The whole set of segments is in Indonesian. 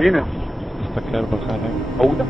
هنا استكار بالخانة عودة.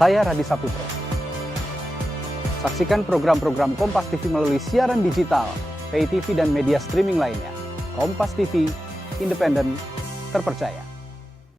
Saya Radi Saputro. Saksikan program-program Kompas TV melalui siaran digital, pay TV dan media streaming lainnya. Kompas TV, independen, terpercaya.